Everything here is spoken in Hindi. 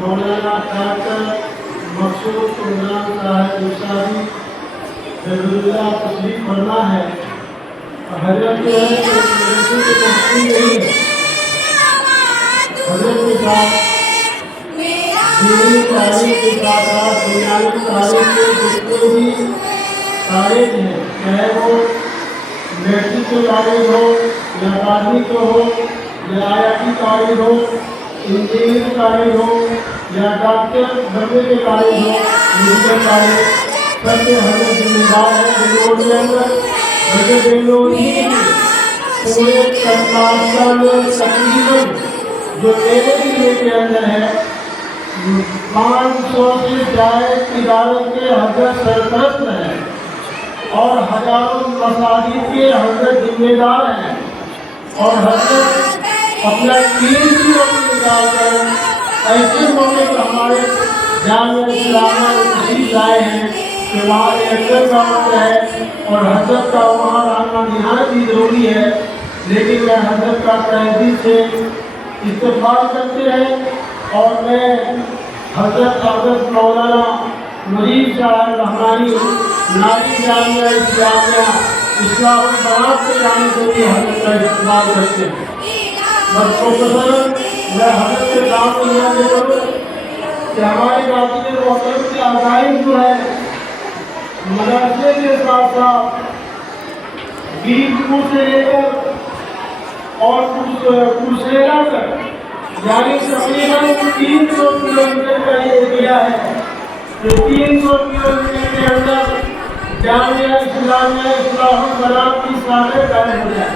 मौलाना डॉक्टर मकसूद इमरान साहब इरशादी जरूरिया तशरीफ फरमा है। हजरत जो है हजरत के साथ दीनी तारीख के साथ बुनियादी तारीख के जितने भी कॉलेज हैं, चाहे वो मैट्रिक के कॉलेज हो या 12वीं के हो या IIT कॉलेज हो, इंजीनियरिंग कॉलेज हो या डॉक्टर बनने के कॉलेज हो, मेडिकल कॉलेज, सबसे हमें जिम्मेदार है बेंगलोर के अंदर। वैसे बेंगलोर ही पूरे कर्नाटक में तकरीबन जो मेरे जिले के अंदर है 500 से ज़्यादा इदारों के हजरत सरपरस्त हैं और हजारों मसाजिद के हजरत जिम्मेदार हैं और हजरत अपना कीमती वक्त निकाल कर ऐसे मौके पर हमारे जामिया इस्लामिया में तशरीफ लाए हैं कि वहाँ अक्सर का वक्त है और हजरत का वहाँ रहना निहायत ही ज़रूरी है। लेकिन मैं हजरत का तहजीब से इस्तेफार करते हैं और मैं हजरत मौलाना मरीज साहब रहमानी नारी जामिया इस्लामिया इस्लामाबाद से जाने के लिए हजरत का इस्तेमाल करते हैं। बस मैं हजरत के नाम को यह करूँ कि हमारे गाजी मोहतरम की आगाही जो है मदरसे के साथ साथ बीरपुर से लेकर और कुर्सेला तक यानी तकरीबन 300 किलोमीटर का ये एरिया है। तो 300 किलोमीटर के अंदर जामिया इस्लामिया इस्लामाबाद की शाखें कायम हो जाए।